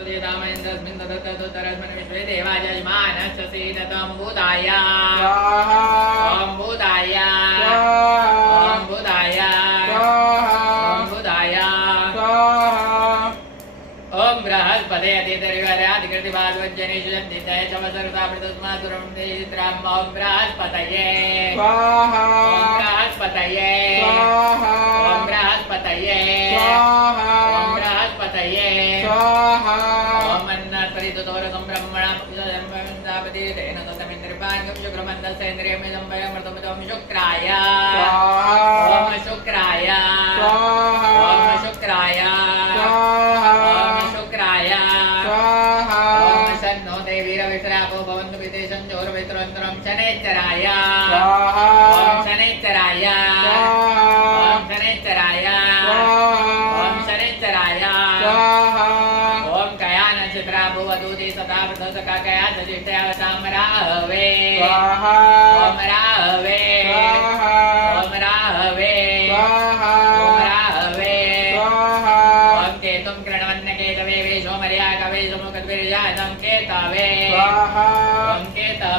तदेदामयन्तस्मिन् तदत्तदुत्तरस्मिन् विश्वे देवाजयमानश्चसेदतं भूताय ॐ भूताय ॐ भूताय ॐ भूताय ॐ बृहस्पते अतिथिर्वराधिकृतिभाद्वज्जनेषु जन्तितये चमसरुतामृतस्मासुरं नेत्रां ॐ बृहस्पतये ॐ बृहस्पतये ॐ बृहस्पतये ॐ बृहस्पतये ॐ अन्नत्परितोरसं ब्रह्मणापति तेन तमिन्द्रपाङ्गं शुक्रमन्दसेन्द्रियमिदं वयमृतमिदं शुक्राय ॐ शुक्राय ॐ शुक्राय ॐ शुक्राय ॐ शन्नो देवीरविश्रापो भवन्तु विदेशं जोरवित्रन्तरं शनैश्चराय ॐ शनैश्चराय ॐ शनैश्चराय ॐ शनैश्चराय ॐ कया नक्षत्रा भुवदूति सदा प्रदोषका कया सजिष्ठयावतां राहवे ॐ राहवे ॐ राहवे ॐ राहवे ॐ केतुं कृण्वन्न केतवे वेशो मर्या कवे सुमुखद्विर्यातं केतवे ॐ केतवे